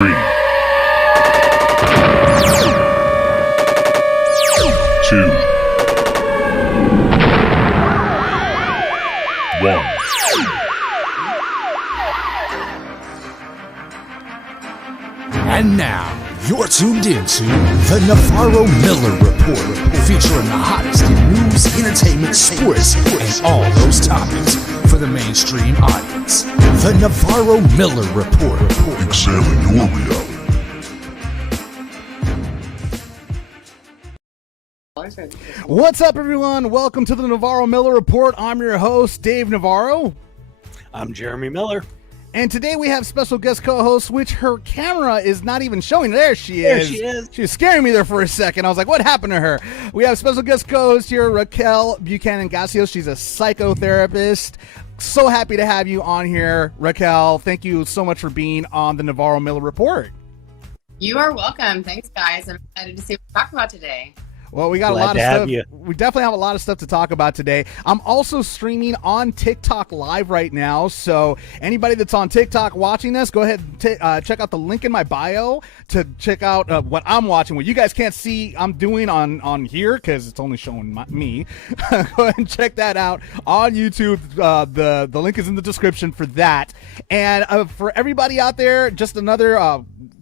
3, 2, 1. And now, you're tuned into the Navarro-Miller Report, featuring the hottest in news, entertainment, sports, and all those topics for the mainstream audience. The Navarro-Miller Report. Examine your reality. What's up, everyone? Welcome to the Navarro-Miller Report. I'm your host, Dave Navarro. I'm Jeremy Miller. And today we have special guest co-host, which her camera is not even showing. There she is. There she is. She was scaring me there for a second. I was like, what happened to her? We have special guest co-host here, Raquel Buchanan-Gasio. She's a psychotherapist. So happy to have you on here, Raquel. Thank you so much for being on the Navarro-Miller Report. You are welcome. Thanks, guys. I'm excited to see what we're talking about today. Well, we got Glad a lot of to have stuff. you. We definitely have a lot of stuff to talk about today. I'm also streaming on TikTok live right now. So anybody that's on TikTok watching this, go ahead and check out the link in my bio to check out what I'm watching. What you guys can't see I'm doing on here because it's only showing me. Go ahead and check that out on YouTube. The link is in the description for that. And for everybody out there, just another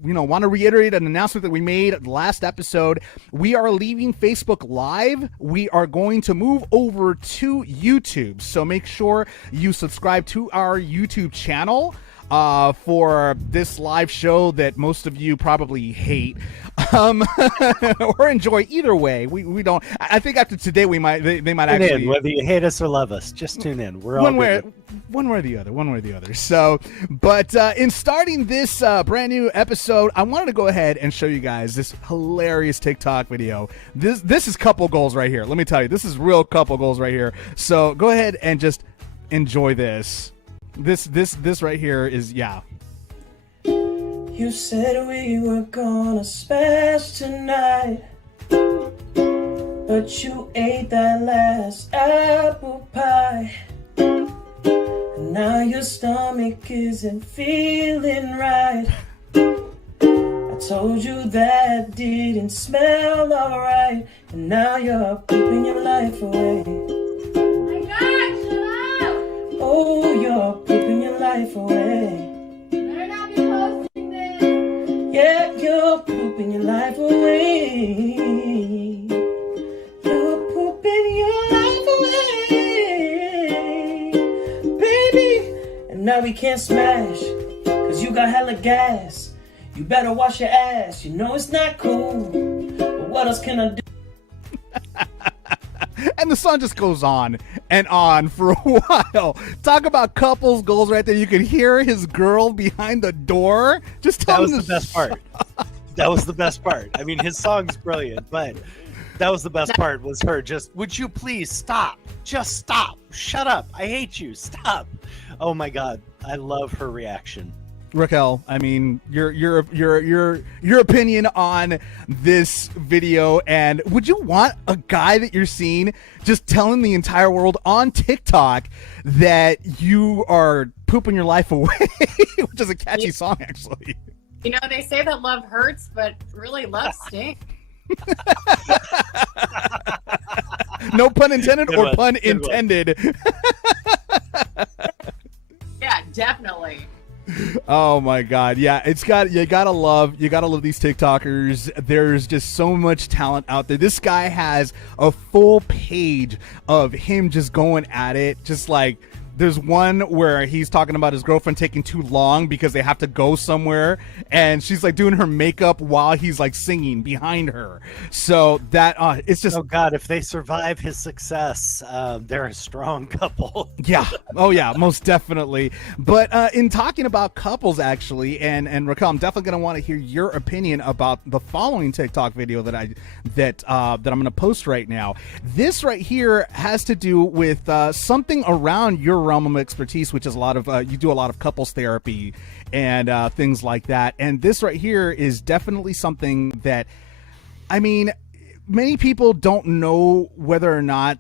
want to reiterate an announcement that we made last episode. We are leaving Facebook Live. We are going to move over to YouTube. So make sure you subscribe to our YouTube channel for this live show that most of you probably hate or enjoy. Either way, we don't. I think after today they might Tune actually in, whether you hate us or love us, just tune in. We're all one way or the other. So, but in starting this brand new episode, I wanted to go ahead and show you guys this hilarious TikTok video. This is couple goals right here. Let me tell you, this is real couple goals right here. So go ahead and just enjoy this. This right here is, yeah. You said we were gonna smash tonight, but you ate that last apple pie. And now your stomach isn't feeling right. I told you that didn't smell alright, and now you're pooping your life away. Oh my God, shut up! Oh, you're pooping your life away. Better not be posting this. Yeah, you're pooping your life away. You're pooping your life away, baby. And now we can't smash, cause you got hella gas. You better wash your ass. You know it's not cool, but what else can I do? And the song just goes on and on for a while. Talk about couples goals right there. You could hear his girl behind the door. That was the best part. That was the best part. I mean, his song's brilliant, but that was the best part, was her just, would you please stop? Just stop. Shut up. I hate you. Stop. Oh my God. I love her reaction. Raquel, I mean, your opinion on this video, and would you want a guy that you're seeing just telling the entire world on TikTok that you are pooping your life away, which is a catchy song, actually. You know, they say that love hurts, but really love stings. No pun intended. Good or one. pun Good intended. Yeah, definitely. Oh my God. Yeah, you gotta love these TikTokers. There's just so much talent out there. This guy has a full page of him just going at it, just like there's one where he's talking about his girlfriend taking too long because they have to go somewhere, and she's like doing her makeup while he's like singing behind her. So that it's just, Oh God, if they survive his success, they're a strong couple. yeah. Oh yeah, most definitely. But in talking about couples, actually, and Raquel, I'm definitely gonna want to hear your opinion about the following TikTok video that I'm gonna post right now. This right here has to do with something around your realm of expertise, which is a lot of you do a lot of couples therapy and things like that. And this right here is definitely something that, I mean, many people don't know whether or not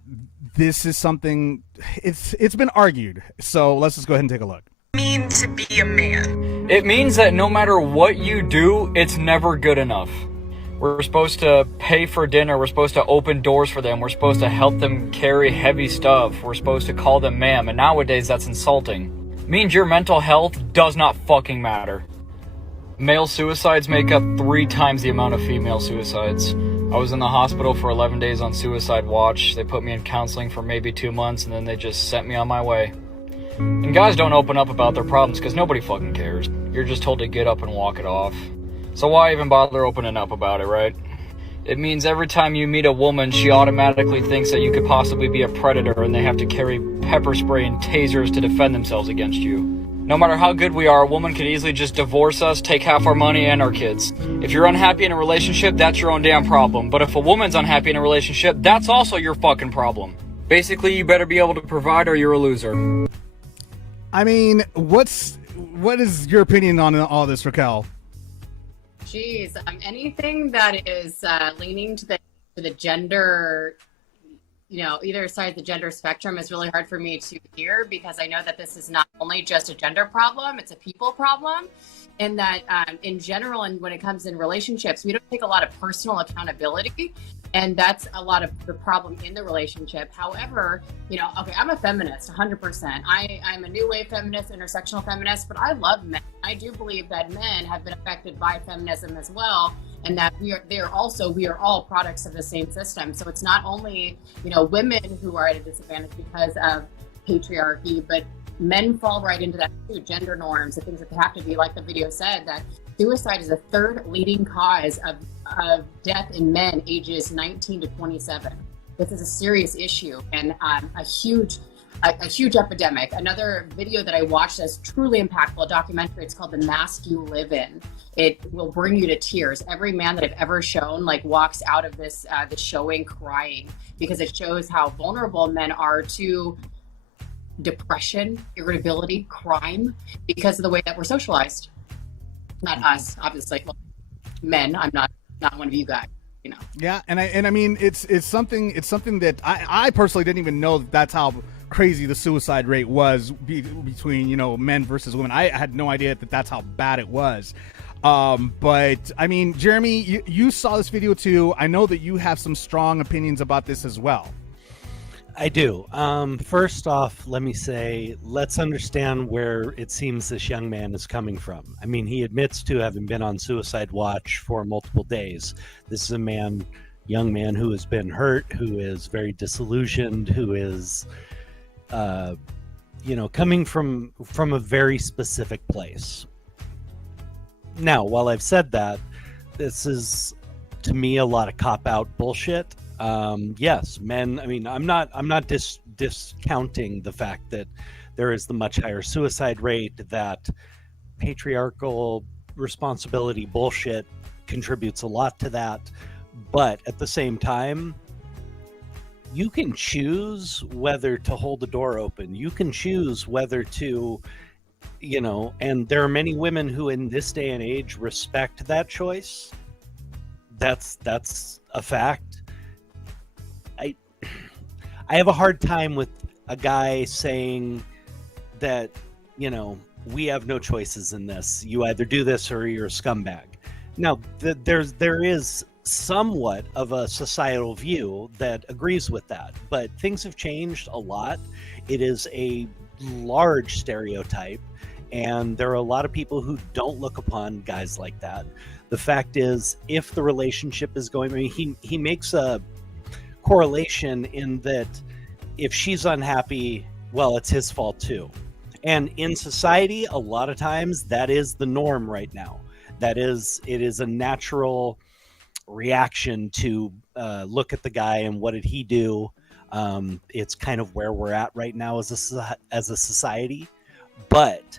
this is something. It's been argued. So let's just go ahead and take a look. mean to be a man? It means that no matter what you do, it's never good enough. We're supposed to pay for dinner. We're supposed to open doors for them. We're supposed to help them carry heavy stuff. We're supposed to call them ma'am. And nowadays, that's insulting. It means your mental health does not fucking matter. Male suicides make up 3 times the amount of female suicides. I was in the hospital for 11 days on suicide watch. They put me in counseling for maybe 2 months, and then they just sent me on my way. And guys don't open up about their problems because nobody fucking cares. You're just told to get up and walk it off. So why even bother opening up about it, right? It means every time you meet a woman, she automatically thinks that you could possibly be a predator and they have to carry pepper spray and tasers to defend themselves against you. No matter how good we are, a woman could easily just divorce us, take half our money and our kids. If you're unhappy in a relationship, that's your own damn problem. But if a woman's unhappy in a relationship, that's also your fucking problem. Basically, you better be able to provide or you're a loser. I mean, what is your opinion on all this, Raquel? Geez, anything that is leaning to the gender, either side of the gender spectrum is really hard for me to hear, because I know that this is not only just a gender problem, it's a people problem. And that in general, and when it comes in relationships, we don't take a lot of personal accountability. And that's a lot of the problem in the relationship. However, I'm a feminist, 100%. I'm a new wave feminist, intersectional feminist, but I love men. I do believe that men have been affected by feminism as well, and that we are all products of the same system. So it's not only, women who are at a disadvantage because of patriarchy, but men fall right into that too. Gender norms, the things that they have to be, like the video said, that suicide is the 3rd leading cause of death in men ages 19 to 27. This is a serious issue and a huge epidemic. Another video that I watched that's truly impactful, a documentary, it's called The Mask You Live In. It will bring you to tears. Every man that I've ever shown walks out of this showing crying, because it shows how vulnerable men are to depression, irritability, crime, because of the way that we're socialized. Not us, obviously. Well, men. I'm not one of you guys. Yeah, and I mean, it's something that I personally didn't even know that's how crazy the suicide rate was between men versus women. I had no idea that's how bad it was. But I mean, Jeremy, you saw this video too. I know that you have some strong opinions about this as well. I do. First off, let me say, let's understand where it seems this young man is coming from. I mean, he admits to having been on suicide watch for multiple days. This is a young man who has been hurt, who is very disillusioned, who is, coming from a very specific place. Now, while I've said that, this is, to me, a lot of cop-out bullshit. Yes, men. I mean, I'm not discounting the fact that there is the much higher suicide rate, that patriarchal responsibility bullshit contributes a lot to that. But at the same time, you can choose whether to hold the door open. You can choose whether to, and there are many women who in this day and age respect that choice. That's a fact. I have a hard time with a guy saying that, we have no choices in this. You either do this or you're a scumbag. Now, there is somewhat of a societal view that agrees with that, but things have changed a lot. It is a large stereotype, and there are a lot of people who don't look upon guys like that. The fact is, if the relationship is going, he makes a correlation in that if she's unhappy, well, it's his fault too. And in society, a lot of times that is the norm right now. It is a natural reaction to look at the guy and what did he do. It's kind of where we're at right now as a society. But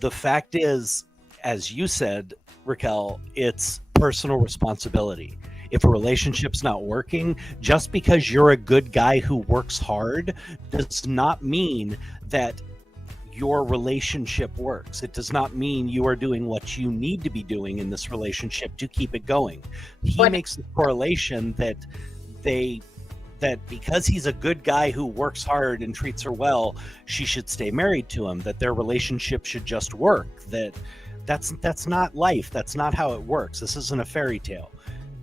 the fact is, as you said, Raquel, it's personal responsibility. If a relationship's not working, just because you're a good guy who works hard does not mean that your relationship works. It does not mean you are doing what you need to be doing in this relationship to keep it going. He makes the correlation that they that because he's a good guy who works hard and treats her well, she should stay married to him, that their relationship should just work. That's not life. That's not how it works. This isn't a fairy tale.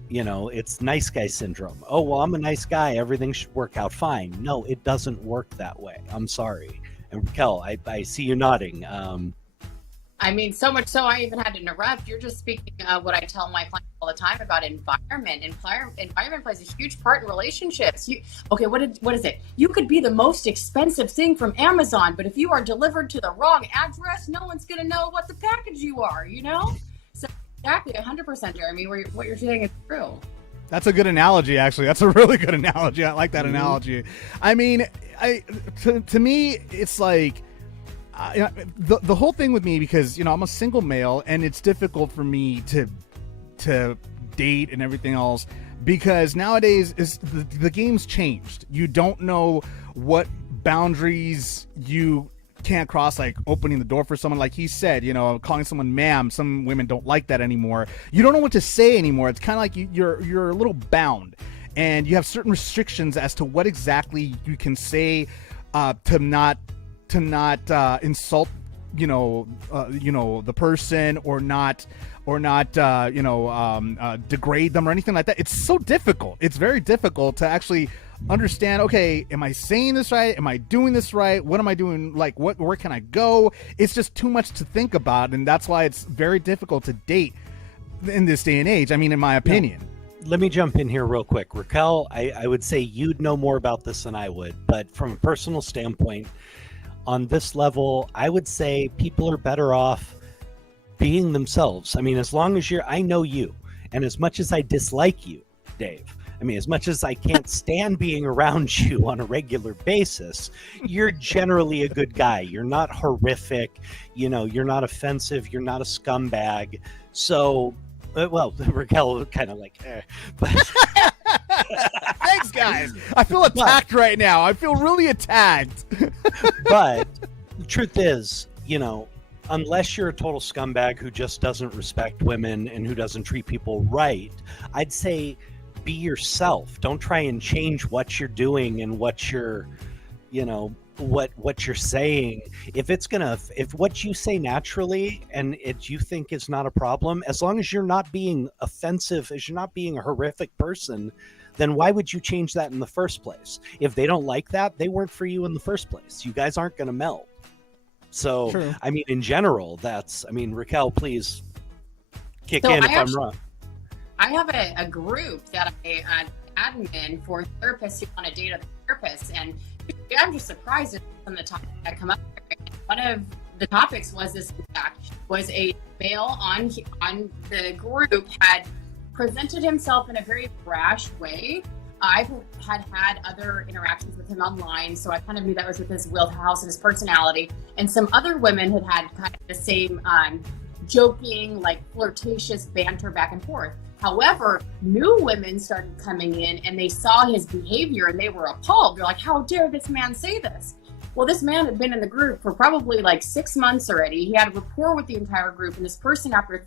You know, it's nice guy syndrome. Oh, well, I'm a nice guy, everything should work out fine. No, it doesn't work that way. I'm sorry. And Raquel, I see you nodding. I mean, so much so I even had to interrupt. You're just speaking what I tell my clients all the time about environment. Environment plays a huge part in relationships. What is it? You could be the most expensive thing from Amazon, but if you are delivered to the wrong address, no one's going to know what the package you are, you know? So exactly, 100%, Jeremy, what you're saying is true. That's a good analogy, actually. That's a really good analogy. I like that analogy. I mean, to me, it's like, the whole thing with me, because, you know, I'm a single male and it's difficult for me to date and everything else, because nowadays the game's changed. You don't know what boundaries you can't cross, like opening the door for someone, like he said, you know, calling someone ma'am. Some women don't like that anymore. You don't know what to say anymore. It's kind of like you're a little bound, and you have certain restrictions as to what exactly you can say to not insult, the person, or not degrade them or anything like that. It's so difficult. It's very difficult to actually understand, okay, am I saying this right? Am I doing this right? What am I doing? Like, where can I go? It's just too much to think about, and that's why it's very difficult to date in this day and age. I mean, in my opinion. Let me jump in here real quick. Raquel, I would say you'd know more about this than I would, but from a personal standpoint, on this level, I would say people are better off being themselves. I mean, as long as I know you, and as much as I dislike you, Dave, I mean, as much as I can't stand being around you on a regular basis, you're generally a good guy. You're not horrific. You know, you're not offensive. You're not a scumbag. So, well, Raquel kind of like, but thanks, guys. I feel attacked right now. I feel really attacked. But the truth is, you know, unless you're a total scumbag who just doesn't respect women and who doesn't treat people right, I'd say be yourself. Don't try and change what you're doing and what you're, you know, what you're saying. If what you say naturally and you think is not a problem, as long as you're not being offensive, as you're not being a horrific person, then why would you change that in the first place? If they don't like that, they weren't for you in the first place. You guys aren't going to meld. So, true. I mean, in general, Raquel, please kick in if I'm wrong. I have a group that I admin for therapists who want to date other therapists, and I'm just surprised at some of the topics that come up. One of the topics was this, in fact, was a male on the group had presented himself in a very brash way. I've had other interactions with him online, so I kind of knew that was with his wheelhouse and his personality. And some other women had kind of the same joking, like flirtatious banter back and forth. However, new women started coming in and they saw his behavior and they were appalled. They're like, how dare this man say this? Well, this man had been in the group for probably like 6 months already. He had a rapport with the entire group, and this person after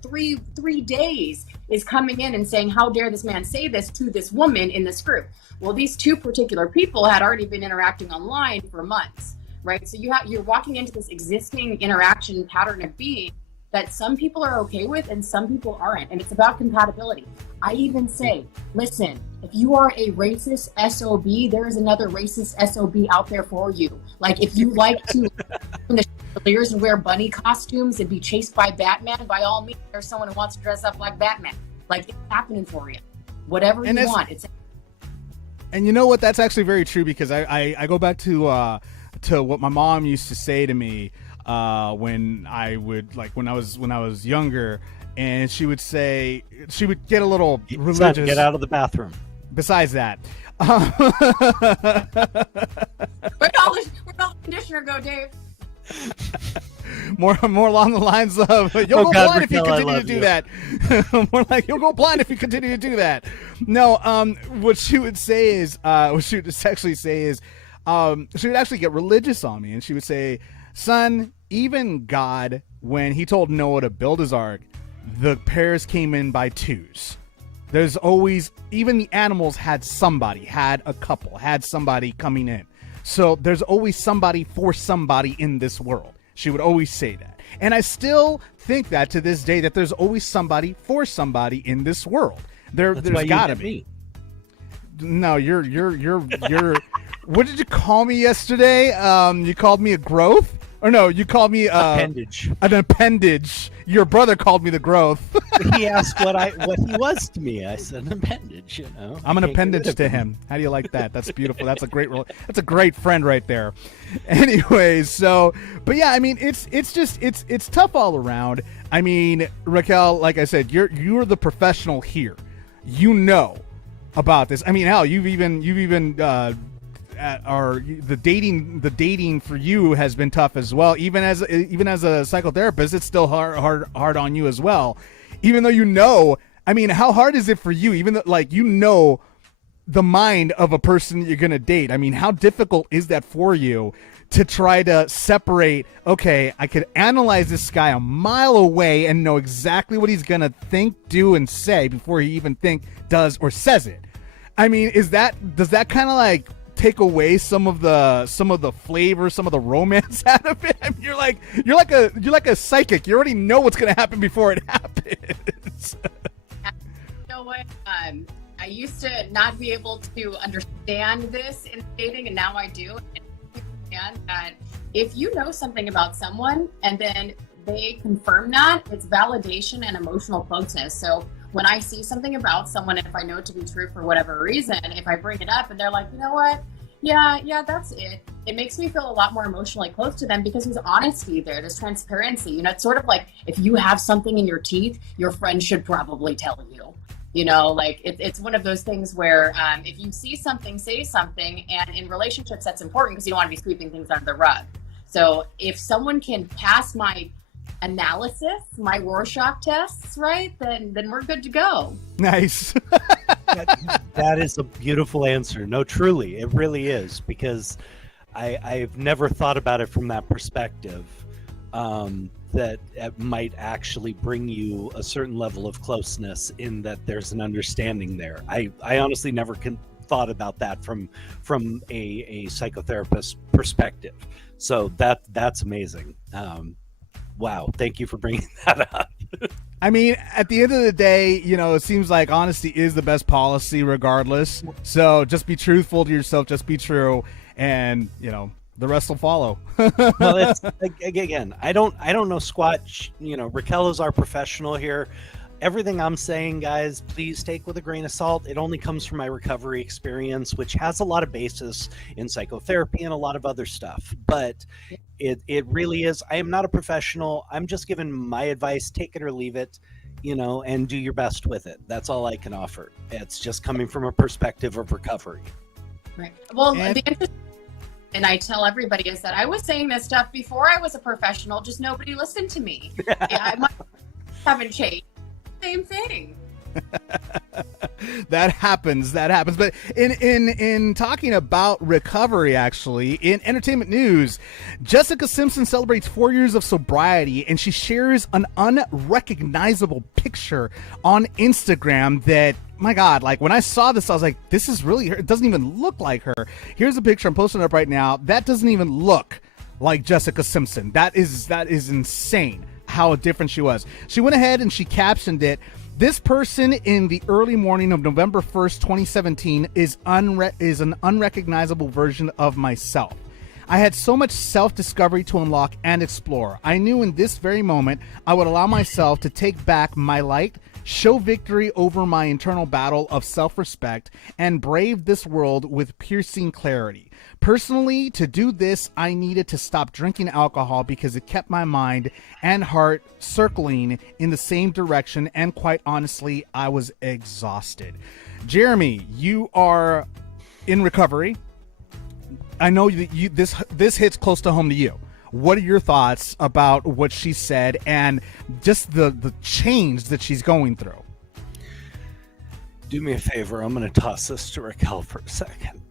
three days is coming in and saying, how dare this man say this to this woman in this group? Well, these two particular people had already been interacting online for months, right? So you're walking into this existing interaction pattern of being that some people are okay with and some people aren't, and it's about compatibility. I even say, listen, if you are a racist SOB, there is another racist SOB out there for you. Like, if you like to in the chandeliers and wear bunny costumes and be chased by Batman, by all means, there's someone who wants to dress up like Batman. Like, it's happening for you. Whatever you want. And you know what? That's actually very true, because I go back to what my mom used to say to me when I was younger, and she would get a little religious. Son, get out of the bathroom. Besides that, where'd all the conditioner go, Dave? More along the lines of you'll go blind if you continue to do that. More like you'll go blind if you continue to do that. No, what she would say is, she would actually get religious on me, and she would say, son, even God, when he told Noah to build his ark, the pairs came in by twos. There's always, even the animals had a couple, had somebody coming in. So there's always somebody for somebody in this world. She would always say that. And I still think that to this day, that there's always somebody for somebody in this world. There's got to be. No, you're what did you call me yesterday? You called me a growth? Or no, you called me appendage. An appendage. Your brother called me the growth. He asked what he was to me. I said an appendage. You know, I'm an appendage to him. How do you like that? That's beautiful. That's a great friend right there. Anyways, so, but yeah, I mean, it's tough all around. I mean, Raquel, like I said, you're the professional here. You know about this. I mean, hell, you've even the dating for you has been tough as well. Even as a psychotherapist, it's still hard on you as well. Even though you know, I mean, how hard is it for you? Even though, like, you know the mind of a person that you're gonna date. I mean, how difficult is that for you to try to separate? Okay, I could analyze this guy a mile away and know exactly what he's gonna think, do, and say before he even does or says it. I mean, does that kind of like take away some of the flavor, some of the romance out of it? I mean, you're like a psychic. You already know what's going to happen before it happens. You know what? I used to not be able to understand this in dating, and now I do. And that if you know something about someone and then they confirm that, it's validation and emotional closeness. So when I see something about someone, if I know it to be true for whatever reason, if I bring it up and they're like, you know what? Yeah, that's it. It makes me feel a lot more emotionally close to them because there's honesty there. There's transparency. You know, it's sort of like if you have something in your teeth, your friend should probably tell you. You know, like it's one of those things where if you see something, say something. And in relationships, that's important because you don't want to be sweeping things under the rug. So if someone can pass my analysis, my Rorschach tests, right, then we're good to go. Nice. That is a beautiful answer. No, truly, it really is, because I've never thought about it from that perspective, that it might actually bring you a certain level of closeness in that there's an understanding there. I honestly never thought about that from a psychotherapist perspective. So that's amazing. Wow, thank you for bringing that up. I mean, at the end of the day, you know, it seems like honesty is the best policy regardless. So just be truthful to yourself, just be true, and, you know, the rest will follow. Well, it's, again, I don't know squat. You know, Raquel is our professional here. Everything I'm saying, guys, please take with a grain of salt. It only comes from my recovery experience, which has a lot of basis in psychotherapy and a lot of other stuff. But it really is. I am not a professional. I'm just giving my advice. Take it or leave it, you know, and do your best with it. That's all I can offer. It's just coming from a perspective of recovery. Right. Well, the interesting, and I tell everybody, is that I was saying this stuff before I was a professional, just nobody listened to me. I haven't changed. Same thing. That happens. But in talking about recovery, actually, in entertainment news, Jessica Simpson celebrates 4 years of sobriety, and she shares an unrecognizable picture on Instagram that, my God, like when I saw this, I was like, this is really her. It doesn't even look like her. Here's a picture. I'm posting it up right now. That doesn't even look like Jessica Simpson. That is insane how different she was. She went ahead and she captioned it. This person in the early morning of November 1st, 2017 is an unrecognizable version of myself. I had so much self-discovery to unlock and explore. I knew in this very moment I would allow myself to take back my light, show victory over my internal battle of self-respect, and brave this world with piercing clarity. Personally, to do this, I needed to stop drinking alcohol because it kept my mind and heart circling in the same direction, and quite honestly, I was exhausted. Jeremy, you are in recovery. I know that this hits close to home to you. What are your thoughts about what she said and just the change that she's going through? Do me a favor. I'm going to toss this to Raquel for a second.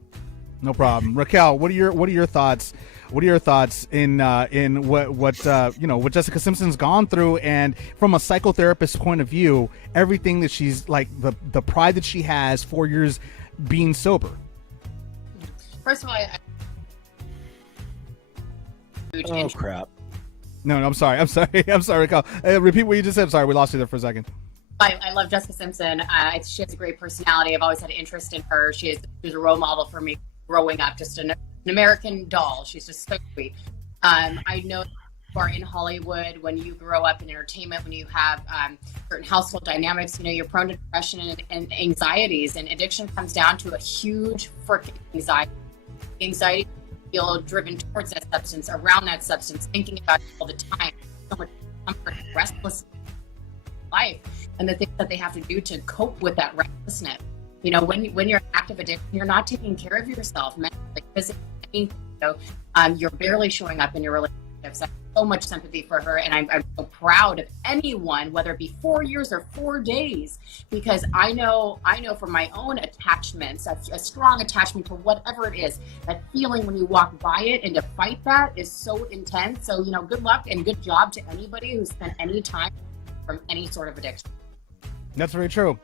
No problem. Raquel, what are your thoughts What are your thoughts in what Jessica Simpson's gone through, and from a psychotherapist point of view, everything that she's like, the pride that she has 4 years being sober? First of all, Oh crap! No, I'm sorry. Raquel. Repeat what you just said. I'm sorry, we lost you there for a second. I love Jessica Simpson. She has a great personality. I've always had an interest in her. She's a role model for me growing up, just an American doll. She's just so sweet. I know are in Hollywood, when you grow up in entertainment, when you have certain household dynamics, you're prone to depression and anxieties, and addiction comes down to a huge freaking anxiety. Feel driven towards that substance, around that substance, thinking about it all the time, so much comfort, restlessness in life, and the things that they have to do to cope with that restlessness. When you're in active addiction, you're not taking care of yourself mentally, physically. You're barely showing up in your relationships. I have so much sympathy for her, and I'm so proud of anyone, whether it be 4 years or 4 days, because I know from my own attachments, a strong attachment to whatever it is, that feeling when you walk by it, and to fight that is so intense. So, good luck and good job to anybody who spent any time from any sort of addiction. That's very true.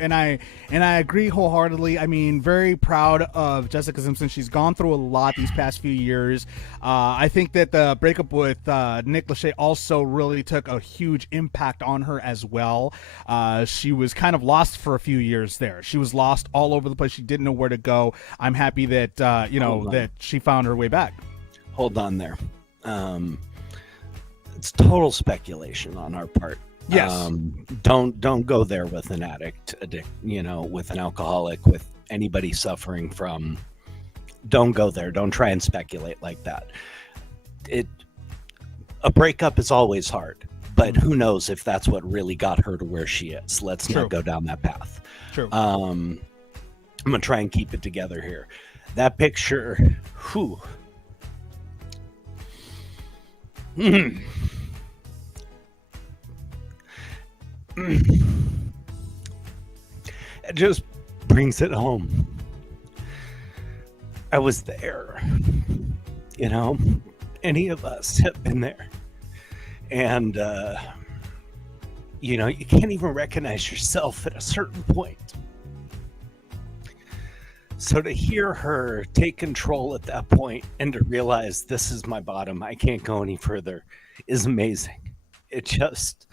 And I agree wholeheartedly. I mean, very proud of Jessica Simpson. She's gone through a lot these past few years. I think that the breakup with Nick Lachey also really took a huge impact on her as well. She was kind of lost for a few years there. She was lost all over the place. She didn't know where to go. I'm happy that that she found her way back. Hold on there. It's total speculation on our part. Yes. Don't go there with an addict, with an alcoholic, with anybody suffering from. Don't go there. Don't try and speculate like that. A breakup is always hard, but who knows if that's what really got her to where she is. Let's not go down that path. True. I'm gonna try and keep it together here. That picture, whew. It just brings it home. I was there. Any of us have been there. And, you can't even recognize yourself at a certain point. So to hear her take control at that point and to realize this is my bottom, I can't go any further, is amazing. It just...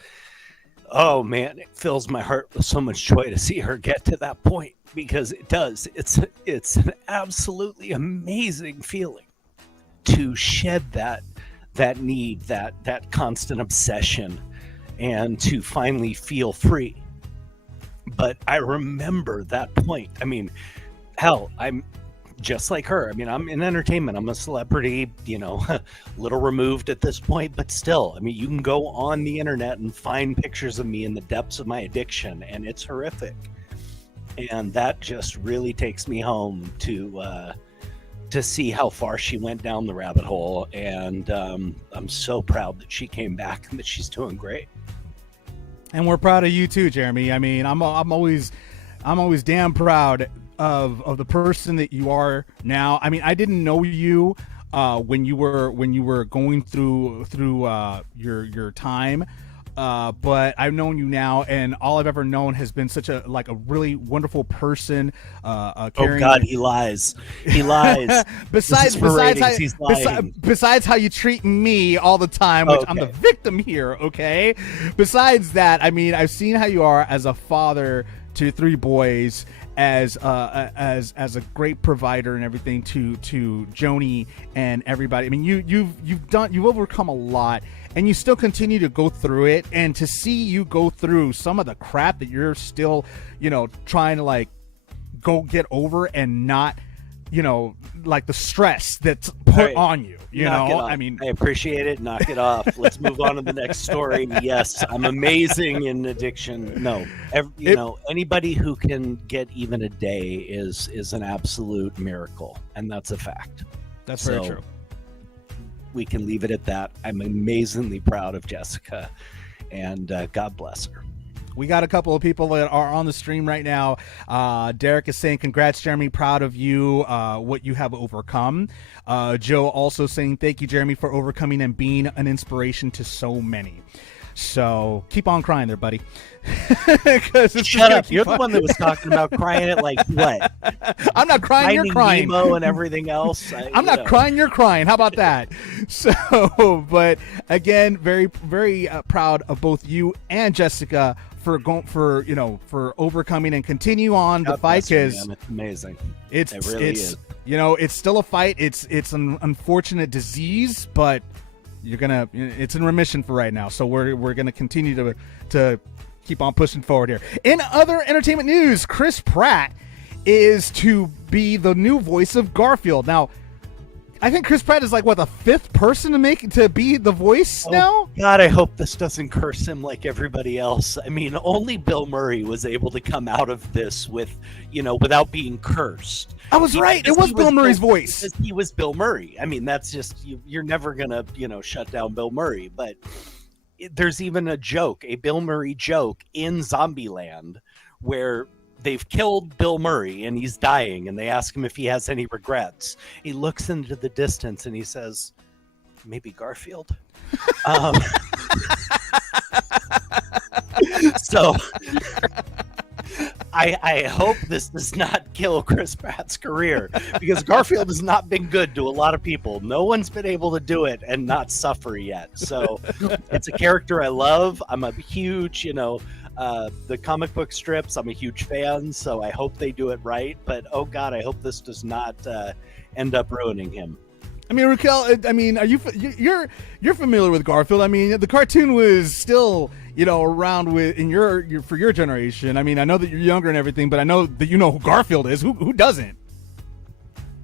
oh man, it fills my heart with so much joy to see her get to that point, because it does. It's an absolutely amazing feeling to shed that need, that constant obsession, and to finally feel free. But I remember that point. I mean, hell, I'm just like her. I mean, I'm in entertainment. I'm a celebrity, a little removed at this point, but still, I mean, you can go on the internet and find pictures of me in the depths of my addiction, and it's horrific. And that just really takes me home to see how far she went down the rabbit hole. And I'm so proud that she came back and that she's doing great. And we're proud of you too, Jeremy. I mean, I'm always damn proud of the person that you are now. I mean, I didn't know you when you were going through your time, but I've known you now, and all I've ever known has been such a really wonderful person. Oh God, he lies. besides how you treat me all the time, which I'm the victim here. Okay. Besides that, I mean, I've seen how you are as a father to 3 boys, as a great provider and everything to Joni and everybody. I mean, you've overcome a lot, and you still continue to go through it. And to see you go through some of the crap that you're still, trying to go get over, and not, like the stress that's put on you. I mean, I appreciate it. Knock it off. Let's move on to the next story. Yes, I'm amazing in addiction. No, anybody who can get even a day is an absolute miracle, and that's a fact. That's very true. We can leave it at that. I'm amazingly proud of Jessica, and God bless her. We got a couple of people that are on the stream right now. Derek is saying, congrats, Jeremy. Proud of you, what you have overcome. Joe also saying, thank you, Jeremy, for overcoming and being an inspiration to so many. So keep on crying there, buddy. Shut up. You're the one that was talking about crying at like what? I'm not crying, you're crying. Nemo and everything else. I'm not crying, you're crying. How about that? So, but again, very, very proud of both you and Jessica for overcoming and continue on the fight, because it's amazing. It really is. It's still a fight. It's an unfortunate disease, but it's in remission for right now. So we're gonna continue to keep on pushing forward here. In other entertainment news, Chris Pratt is to be the new voice of Garfield. Now, I think Chris Pratt is like the fifth person to be the voice now. God, I hope this doesn't curse him like everybody else. I mean, only Bill Murray was able to come out of this without being cursed. I was right. It was Bill Murray's voice. Because he was Bill Murray. I mean, that's just you're never gonna shut down Bill Murray. But there's even a Bill Murray joke in Zombieland where they've killed Bill Murray and he's dying, and they ask him if he has any regrets. He looks into the distance and he says, maybe Garfield. So I hope this does not kill Chris Pratt's career, because Garfield has not been good to a lot of people. No one's been able to do it and not suffer yet. So it's a character I love. I'm a huge, the comic book strips, I'm a huge fan, so I hope they do it right. But oh God, I hope this does not end up ruining him. I mean, Raquel, you're familiar with Garfield. I mean, the cartoon was still around for your generation. I mean, I know that you're younger and everything, but I know that you know who Garfield is. Who doesn't?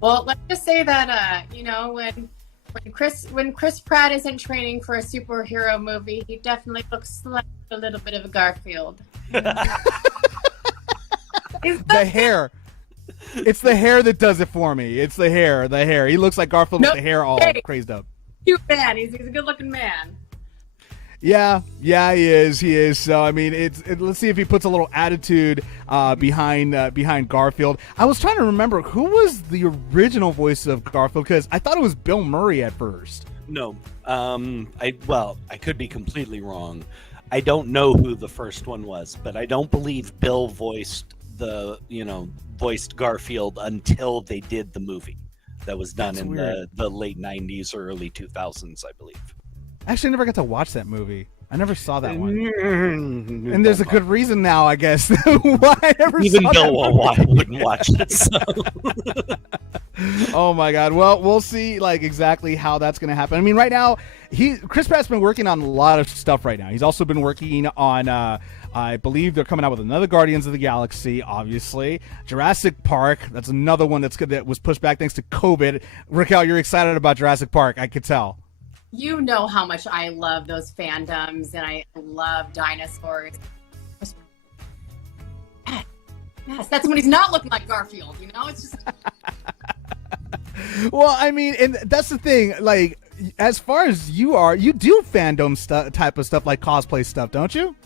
Well, let's just say that when Chris Pratt isn't training for a superhero movie, he definitely looks like a little bit of a Garfield. The hair. It's the hair that does it for me. It's the hair. He looks like Garfield with the hair all crazed up. Cute man. He's a good-looking man. Yeah, he is. So I mean, let's see if he puts a little attitude behind Garfield. I was trying to remember who was the original voice of Garfield, because I thought it was Bill Murray at first. No, I could be completely wrong. I don't know who the first one was, but I don't believe Bill voiced Garfield until they did the movie that was done in the late 90s or early 2000s, I believe. I actually never got to watch that movie. I never saw that one. And there's a good reason now, I guess, why I never even saw Bill wouldn't watch it. So. Oh my God. Well, we'll see exactly how that's going to happen. I mean, right now, Chris Pratt's been working on a lot of stuff right now. He's also been working on, I believe they're coming out with another Guardians of the Galaxy, obviously. Jurassic Park, that's another one that was pushed back thanks to COVID. Raquel, you're excited about Jurassic Park, I could tell. You know how much I love those fandoms, and I love dinosaurs. Yes, that's when he's not looking like Garfield, It's just... Well, I mean, and that's the thing, as far as you do fandom type of stuff, like cosplay stuff, don't you?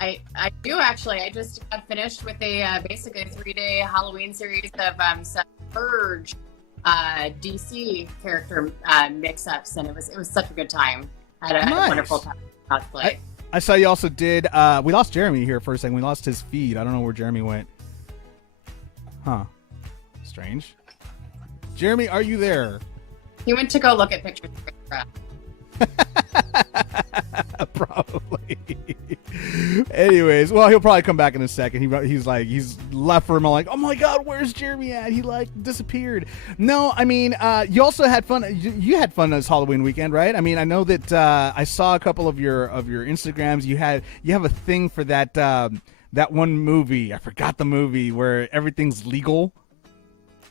I do, actually. I just got finished with basically a 3-day Halloween series of some Purge DC character mix-ups, and it was such a good time. I had a wonderful time cosplay. I saw you also did. We lost Jeremy here for a second. We lost his feed. I don't know where Jeremy went. Huh? Strange. Jeremy, are you there? He went to go look at pictures of Chris Pratt. Probably. Anyways, well, he'll probably come back in a second. He's left for him. I'm like, oh my God, where's Jeremy at? He disappeared. No, I mean, you also had fun. You had fun this Halloween weekend, right? I mean, I know that I saw a couple of your Instagrams. You have a thing for that one movie. I forgot the movie where everything's legal.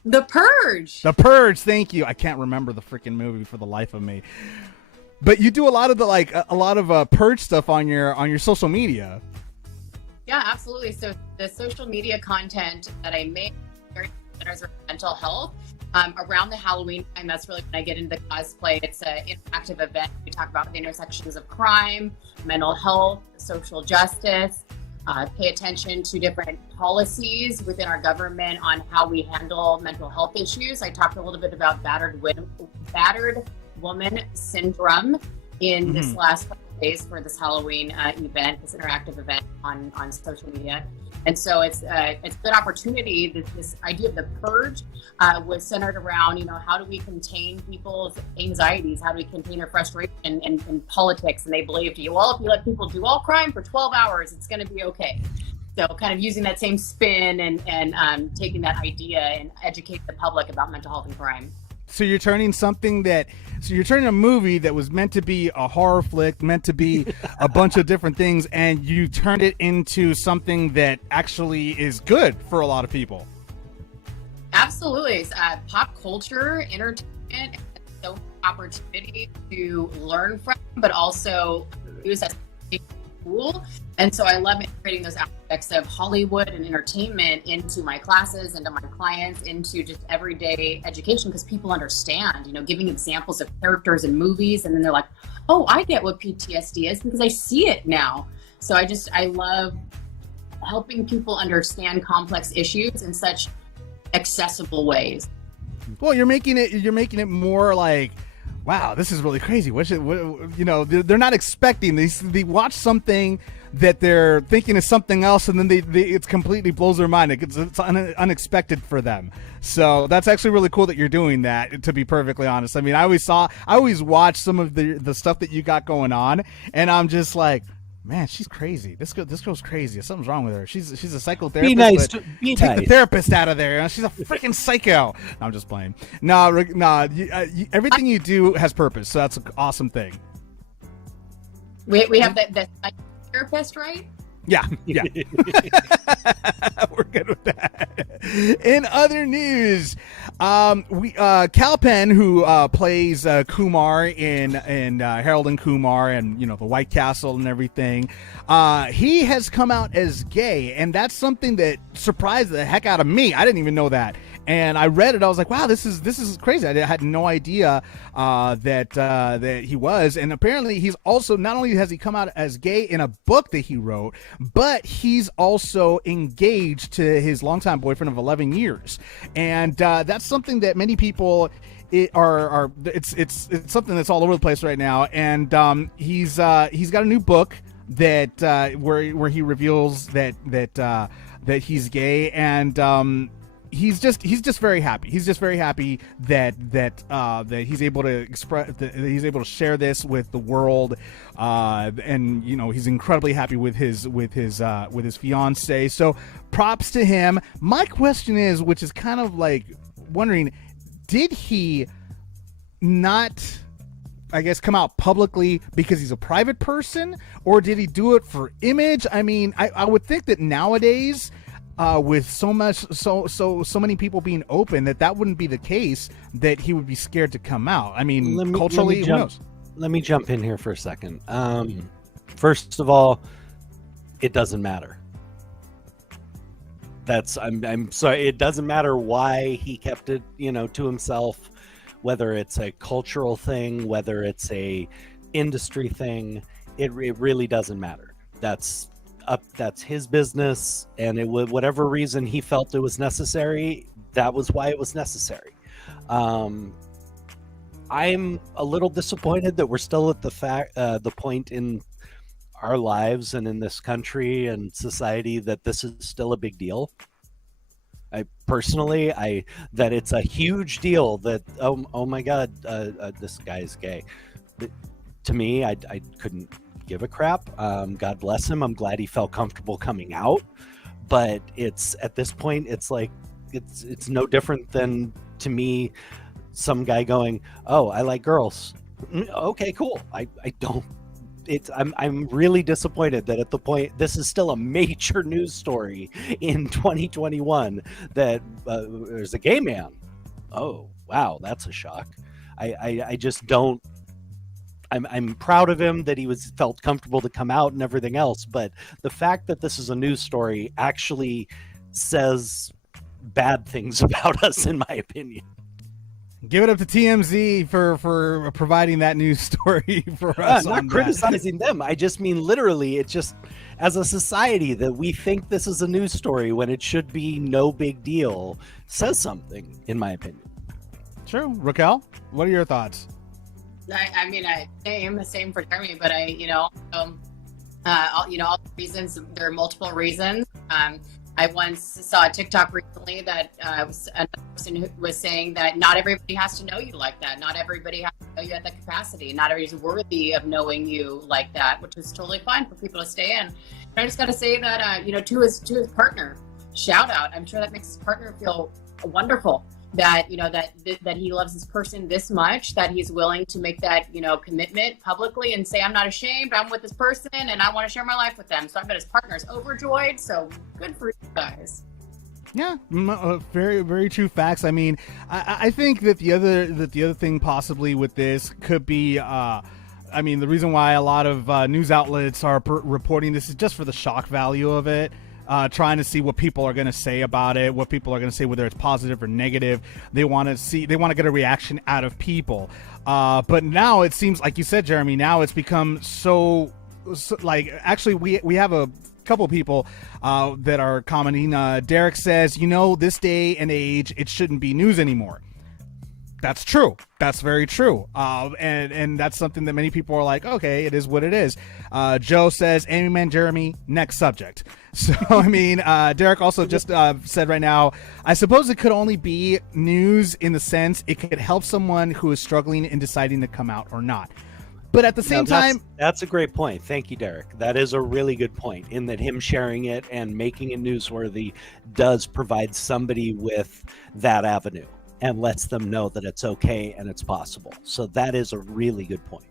The Purge. The Purge. Thank you. I can't remember the freaking movie for the life of me. But you do a lot of Purge stuff on your social media. Yeah, absolutely. So the social media content that I make centers around mental health, Around the Halloween time, that's really when I get into the cosplay. It's an interactive event. We talk about the intersections of crime, mental health, social justice, pay attention to different policies within our government on how we handle mental health issues. I talked a little bit about battered woman syndrome in this last couple of days for this Halloween event, this interactive event on social media. And so it's a good opportunity. This idea of the purge was centered around, how do we contain people's anxieties? How do we contain their frustration in politics? And they believed, well, if you let people do all crime for 12 hours, it's going to be okay. So kind of using that same spin and taking that idea and educate the public about mental health and crime. So you're turning a movie that was meant to be a horror flick, meant to be a bunch of different things, and you turned it into something that actually is good for a lot of people. Absolutely. It's, pop culture, entertainment, so opportunity to learn from, but also use as a tool. And so I love integrating those aspects of Hollywood and entertainment into my classes, into my clients, into just everyday education, because people understand, giving examples of characters in movies, and then they're like, oh, I get what PTSD is because I see it now. So I love helping people understand complex issues in such accessible ways. Well, you're making it more like, wow, this is really crazy. They're not expecting this. They watch something that they're thinking is something else, and then it completely blows their mind. It's unexpected for them. So that's actually really cool that you're doing that, to be perfectly honest. I mean, I always watch some of the stuff that you got going on, and I'm just like, man, she's crazy. This girl's crazy. Something's wrong with her. She's a psychotherapist. Be nice. Take the therapist out of there. She's a freaking psycho. No, I'm just playing. No, everything you do has purpose. So that's an awesome thing. We have the psychotherapist, right? Yeah. We're good with that. In other news, Kal Penn, who plays Kumar in Harold and Kumar and the White Castle and everything, he has come out as gay, and that's something that surprised the heck out of me. I didn't even know that. And I read it. I was like, "Wow, this is crazy." I had no idea that he was. And apparently, he's also, not only has he come out as gay in a book that he wrote, but he's also engaged to his longtime boyfriend of 11 years. And that's something that many people it's something that's all over the place right now. And he's got a new book that where he reveals that he's gay, and he's just very happy. He's just very happy that he's able to express, that he's able to share this with the world, and he's incredibly happy with his fiance. So props to him. My question is, which is kind of like wondering, did he not, I guess, come out publicly because he's a private person, or did he do it for image? I mean, I would think that nowadays, with so many people being open, that wouldn't be the case, that he would be scared to come out. I mean, culturally, who knows? Let me jump in here for a second. First of all, it doesn't matter. I'm sorry, it doesn't matter why he kept it, to himself, whether it's a cultural thing, whether it's a industry thing, it really doesn't matter. That's his business, and whatever reason he felt it was necessary, that was why it was necessary. I'm a little disappointed that we're still at the point in our lives and in this country and society that this is still a big deal. That it's a huge deal that oh my God, this guy's gay. But to me, I couldn't give a crap. God bless him. I'm glad he felt comfortable coming out. But it's, at this point, it's like it's no different than, to me, some guy going, "Oh, I like girls." Okay, cool. I don't. I'm really disappointed that at the point, this is still a major news story in 2021 that there's a gay man. Oh wow, that's a shock. I just don't. I'm proud of him that he felt comfortable to come out and everything else, but the fact that this is a news story actually says bad things about us, in my opinion. Give it up to TMZ for providing that news story for us. Not criticizing them. I just mean literally, it's just as a society that we think this is a news story when it should be no big deal says something, in my opinion. True. Raquel, what are your thoughts? I mean, I am the same for Jeremy, but all the reasons, there are multiple reasons. I once saw a TikTok recently that was another person who was saying that not everybody has to know you like that. Not everybody has to know you at that capacity. Not everybody's worthy of knowing you like that, which is totally fine for people to stay in. But I just got to say that, to his partner, shout out. I'm sure that makes his partner feel wonderful. That that he loves this person this much that he's willing to make that commitment publicly and say, I'm not ashamed, I'm with this person and I want to share my life with them. So I bet his partner's overjoyed. So good for you guys. Yeah, very, very true facts. I mean, I think that the other thing possibly with this could be, the reason why a lot of news outlets are reporting this is just for the shock value of it. Trying to see what people are going to say about it, what people are going to say, whether it's positive or negative. They want to get a reaction out of people. But now it seems, like you said, Jeremy, now it's become so actually we have a couple people that are commenting. Derek says, this day and age, it shouldn't be news anymore. That's true. That's very true. And that's something that many people are like, okay, it is what it is. Joe says, amen, Jeremy, next subject. So, Derek also just said right now, I suppose it could only be news in the sense it could help someone who is struggling in deciding to come out or not. But at the same time... That's a great point. Thank you, Derek. That is a really good point, in that him sharing it and making it newsworthy does provide somebody with that avenue and lets them know that it's okay and it's possible. So that is a really good point.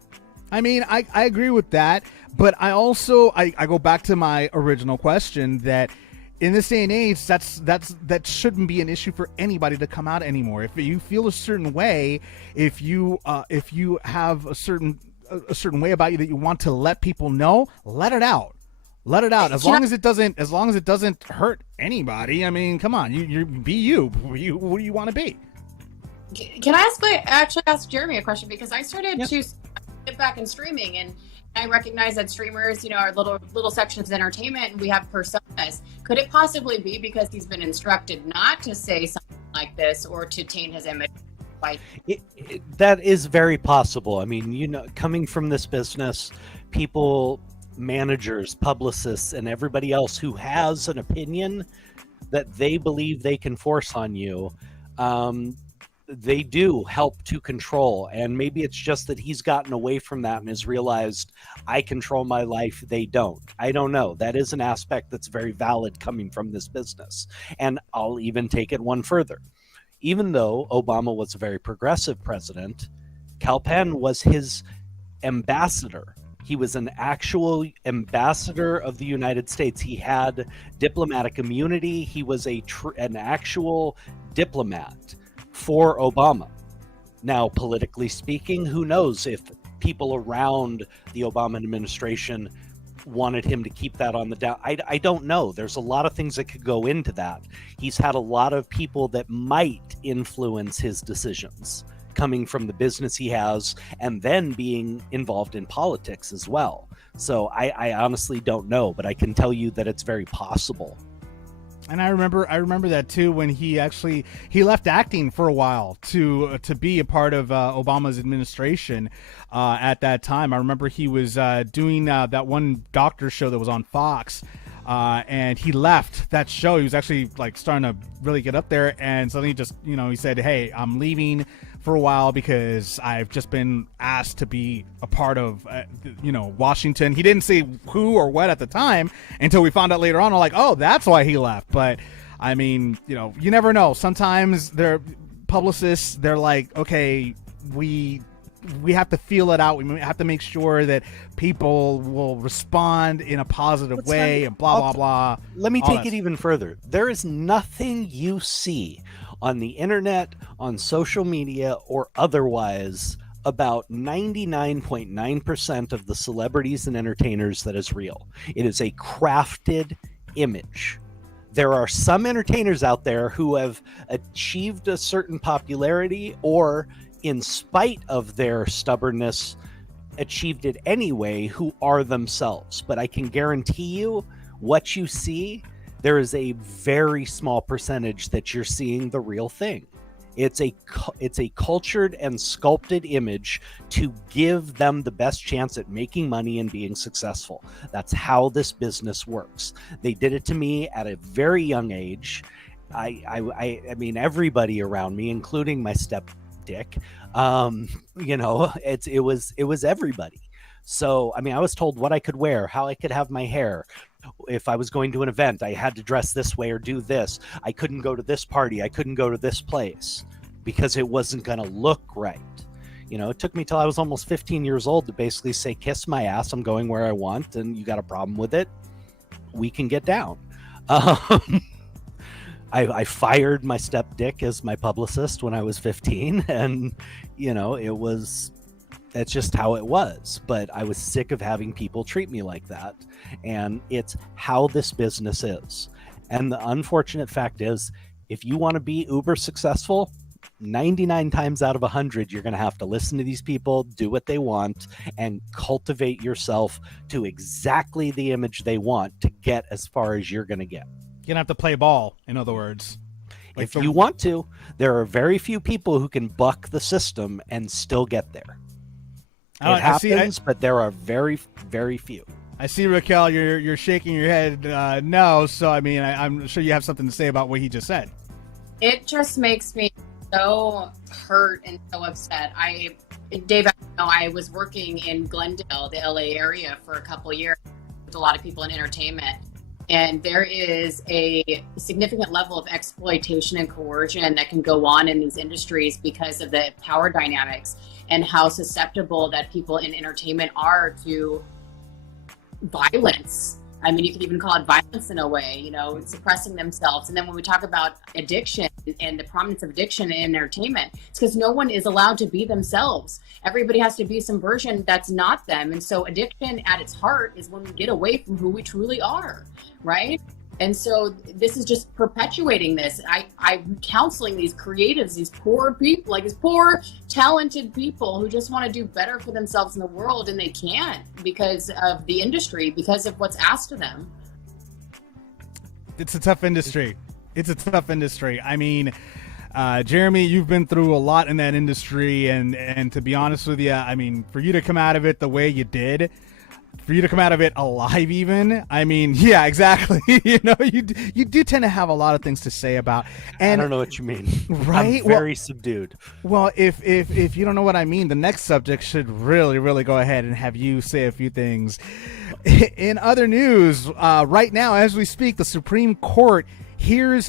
I agree with that, but I also I go back to my original question that in this day and age, that shouldn't be an issue for anybody to come out anymore. If you feel a certain way, if you have a certain way about you that you want to let people know, let it out. Let it out. As long as it doesn't hurt anybody. Come on, you be you. Who do you want to be? Can I ask Jeremy a question? Because I started to get back in streaming, and I recognize that streamers, are little sections of entertainment, and we have personas. Could it possibly be because he's been instructed not to say something like this or to taint his image? That is very possible. Coming from this business, people, managers, publicists, and everybody else who has an opinion that they believe they can force on you, they do help to control. And maybe it's just that he's gotten away from that and has realized, I control my life, they don't. I don't know. That is an aspect that's very valid coming from this business. And I'll even take it one further. Even though Obama was a very progressive president, Kal Penn was his ambassador. He was an actual ambassador of the United States. He had diplomatic immunity. He was an actual diplomat for Obama. Now, politically speaking, who knows if people around the Obama administration wanted him to keep that on the down. I don't know. There's a lot of things that could go into that. He's had a lot of people that might influence his decisions coming from the business he has and then being involved in politics as well. So I honestly don't know, but I can tell you that it's very possible. And I remember that too, when he left acting for a while to be a part of Obama's administration at that time. I remember he was doing that one doctor show that was on Fox, and he left that show. He was actually starting to really get up there, and suddenly just he said, "Hey, I'm leaving for a while because I've just been asked to be a part of Washington." He didn't say who or what at the time until we found out later on. I'm like, oh, that's why he left. But you never know. Sometimes they're publicists, they're like, okay, we have to feel it out. We have to make sure that people will respond in a positive way and blah, blah, blah. Let me take it even further. There is nothing you see on the internet, on social media, or otherwise about 99.9% of the celebrities and entertainers that is real. It is a crafted image There are some entertainers out there who have achieved a certain popularity, or in spite of their stubbornness, achieved it anyway, who are themselves. But I can guarantee you, what you see, there is a very small percentage that you're seeing the real thing. It's a cultured and sculpted image to give them the best chance at making money and being successful. That's how this business works. They did it to me at a very young age. I mean, everybody around me, including my step dick, you know, it was everybody. So, I mean, I was told what I could wear, how I could have my hair. If I was going to an event, I had to dress this way or do this. I couldn't go to this party. I couldn't go to this place because it wasn't going to look right. You know, it took me till I was almost 15 years old to basically say, kiss my ass, I'm going where I want, and you got a problem with it, we can get down. I fired my step dick as my publicist when I was 15, and, you know, that's just how it was. But I was sick of having people treat me like that. And it's how this business is. And the unfortunate fact is, if you want to be uber successful, 99 times out of 100, you're going to have to listen to these people, do what they want, and cultivate yourself to exactly the image they want to get as far as you're going to get. You're going to have to play ball, in other words. If you want to, there are very few people who can buck the system and still get there. It happens, but there are very, very few. I see, Raquel, you're shaking your head no, so I mean, I'm sure you have something to say about what he just said. It just makes me so hurt and so upset. Dave, I was working in Glendale, the LA area, for a couple of years with a lot of people in entertainment. And there is a significant level of exploitation and coercion that can go on in these industries because of the power dynamics and how susceptible that people in entertainment are to violence. I mean, you could even call it violence in a way, you know, suppressing themselves. And then when we talk about addiction and the prominence of addiction in entertainment, it's because no one is allowed to be themselves. Everybody has to be some version that's not them. And so addiction at its heart is when we get away from who we truly are, right? And so this is just perpetuating this. I'm counseling these creatives, these poor people, like these poor, talented people who just want to do better for themselves in the world, and they can't because of the industry, because of what's asked of them. It's a tough industry. I mean, Jeremy, you've been through a lot in that industry, and to be honest with you, I mean, for you to come out of it the way you did, for you to come out of it alive even, I mean, yeah, exactly. You know, you do tend to have a lot of things to say about. And I don't know what you mean. Right? I'm very subdued. Well, if you don't know what I mean, the next subject should really go ahead and have you say a few things. In other news, right now, as we speak, the Supreme Court has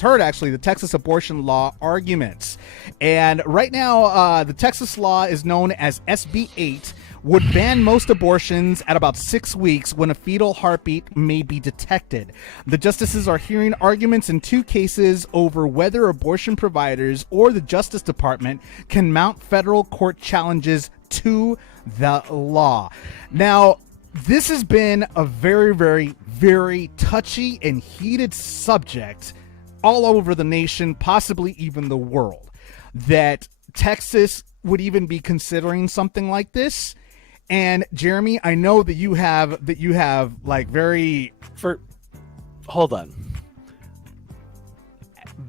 heard the Texas abortion law arguments. And right now, the Texas law is known as SB 8, would ban most abortions at about 6 weeks when a fetal heartbeat may be detected. The justices are hearing arguments in two cases over whether abortion providers or the Justice Department can mount federal court challenges to the law. Now, this has been a very touchy and heated subject all over the nation, possibly even the world, that Texas would even be considering something like this. And Jeremy, I know that you have like hold on.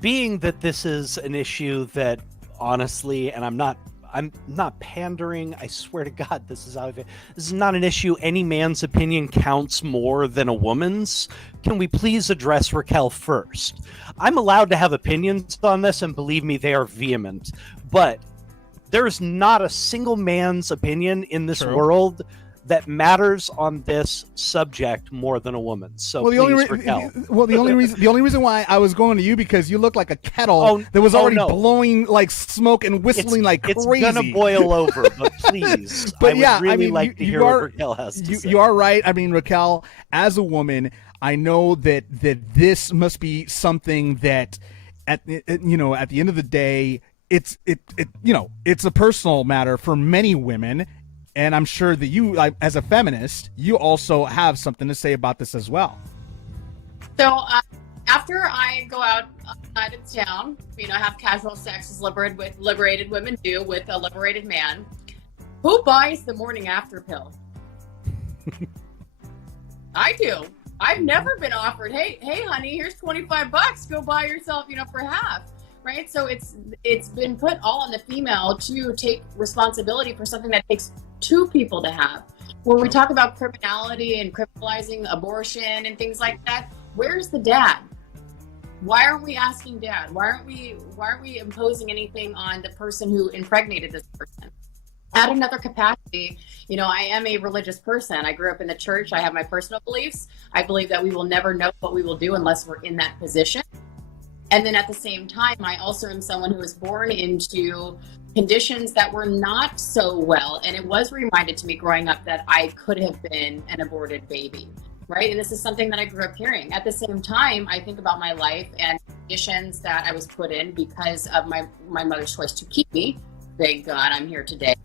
Being that this is an issue that honestly, and I'm not pandering, I swear to God, this is not an issue any man's opinion counts more than a woman's. Can we please address Raquel first? I'm allowed to have opinions on this, and believe me, they are vehement, but there's not a single man's opinion in this world that matters on this subject more than a woman's. So the only reason why I was going to you, because you look like a kettle that was already blowing like smoke and whistling like crazy. It's gonna boil over, but please. But I would really like to hear what Raquel has to say. You are right. I mean, Raquel, as a woman, I know that this must be something that at the end of the day, it's a personal matter for many women, and I'm sure that you, as a feminist, you also have something to say about this as well. So after I go out of town, have casual sex as liberated women do with a liberated man, who buys the morning after pill? I do. I've never been offered, hey, honey, here's $25. Go buy yourself, for half. Right. So it's been put all on the female to take responsibility for something that takes two people to have. When we talk about criminality and criminalizing abortion and things like that, where's the dad? Why aren't we asking dad? Why aren't we imposing anything on the person who impregnated this person? At another capacity, I am a religious person. I grew up in the church. I have my personal beliefs. I believe that we will never know what we will do unless we're in that position. And then at the same time, I also am someone who was born into conditions that were not so well. And it was reminded to me growing up that I could have been an aborted baby, right? And this is something that I grew up hearing. At the same time, I think about my life and conditions that I was put in because of my mother's choice to keep me. Thank God I'm here today,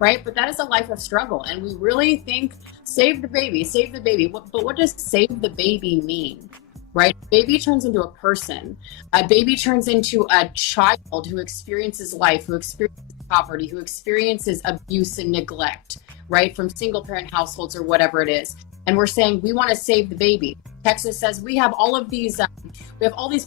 right? But that is a life of struggle. And we really think, save the baby, save the baby. But what does save the baby mean? Right? Baby turns into a person. A baby turns into a child who experiences life, who experiences poverty, who experiences abuse and neglect, right? From single parent households or whatever it is. And we're saying we want to save the baby. Texas says we have all of these,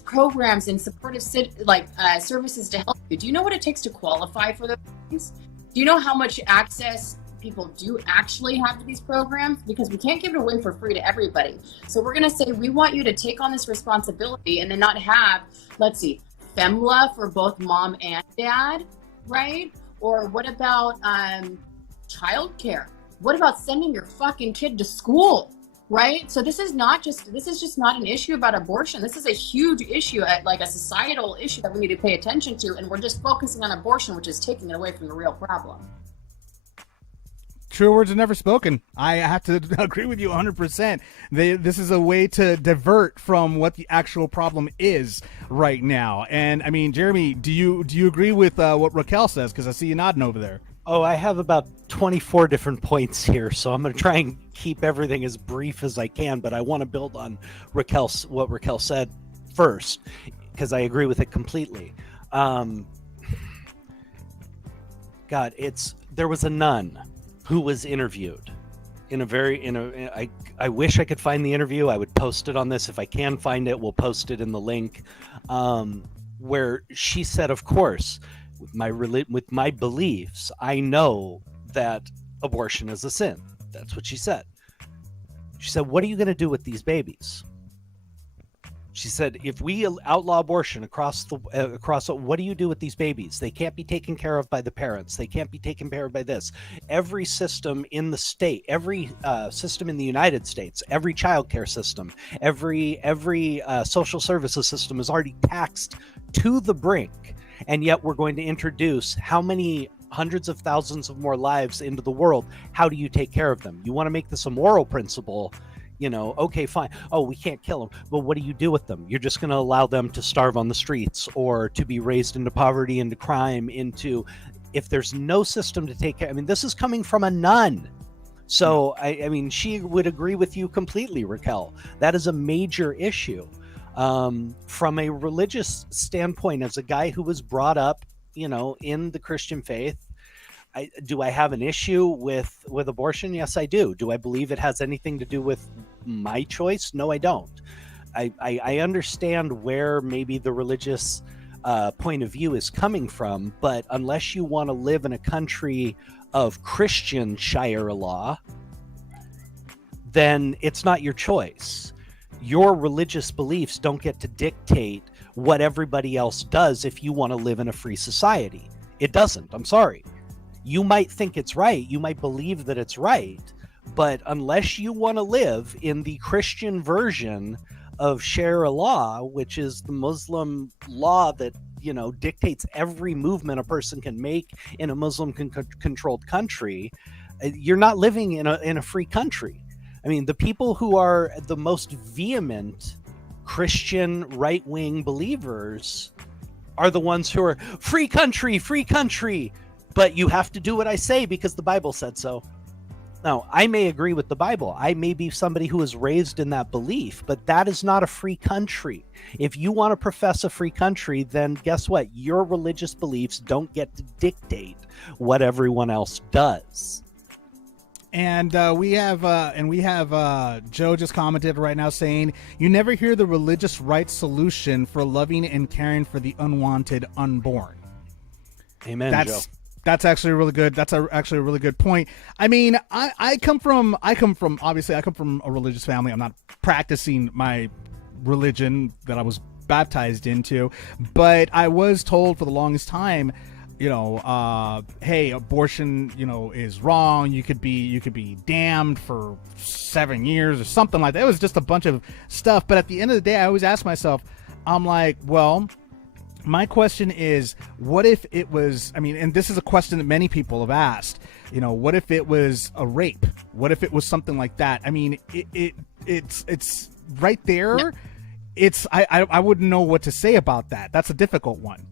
programs and supportive services to help you. Do you know what it takes to qualify for those things? Do you know how much access people do actually have to these programs? Because we can't give it away for free to everybody. So we're going to say, we want you to take on this responsibility and then not have, FEMLA for both mom and dad, right? Or what about childcare? What about sending your fucking kid to school, right? So this is just not an issue about abortion. This is a huge issue, a societal issue that we need to pay attention to. And we're just focusing on abortion, which is taking it away from the real problem. True words are never spoken. I have to agree with you 100%. This is a way to divert from what the actual problem is right now. And I mean, Jeremy, do you agree with what Raquel says? Because I see you nodding over there. Oh, I have about 24 different points here, so I'm going to try and keep everything as brief as I can. But I want to build on what Raquel said first, because I agree with it completely. God, there was a nun who was interviewed I wish I could find the interview. I would post it on this. If I can find it, we'll post it in the link, where she said, of course, with my beliefs, I know that abortion is a sin. That's what she said. She said, what are you going to do with these babies? She said, if we outlaw abortion across what do you do with these babies? They can't be taken care of by the parents. They can't be taken care of by this. Every system in the state, every system in the United States, every childcare system, every social services system is already taxed to the brink. And yet we're going to introduce how many hundreds of thousands of more lives into the world? How do you take care of them? You want to make this a moral principle? Okay, fine. Oh, we can't kill them. But what do you do with them? You're just going to allow them to starve on the streets or to be raised into poverty, into crime, if there's no system to take care. I mean, this is coming from a nun. So, I mean, she would agree with you completely, Raquel. That is a major issue. From a religious standpoint, as a guy who was brought up, in the Christian faith, do I have an issue with abortion? Yes, I do. Do I believe it has anything to do with my choice? No, I don't. I understand where maybe the religious point of view is coming from, but unless you want to live in a country of Christian Sharia law, then it's not your choice. Your religious beliefs don't get to dictate what everybody else does if you want to live in a free society. It doesn't. I'm sorry. You might think it's right. You might believe that it's right. But unless you want to live in the Christian version of Sharia law, which is the Muslim law that, dictates every movement a person can make in a Muslim controlled country, you're not living in a free country. I mean, the people who are the most vehement Christian right-wing believers are the ones who are free country, but you have to do what I say because the Bible said so. Now, I may agree with the Bible. I may be somebody who is raised in that belief, but that is not a free country. If you want to profess a free country, then guess what? Your religious beliefs don't get to dictate what everyone else does. And we have Joe just commented right now saying, you never hear the religious right solution for loving and caring for the unwanted unborn. Amen, Joe. That's actually really good. That's actually a really good point. I mean, I come from obviously I come from a religious family. I'm not practicing my religion that I was baptized into, but I was told for the longest time, hey, abortion, is wrong. You could be damned for 7 years or something like that. It was just a bunch of stuff. But at the end of the day, I always ask myself, I'm like, well, my question is, what if it was, and this is a question that many people have asked, what if it was a rape? What if it was something like that? I mean, it's right there. No. I wouldn't know what to say about that. That's a difficult one.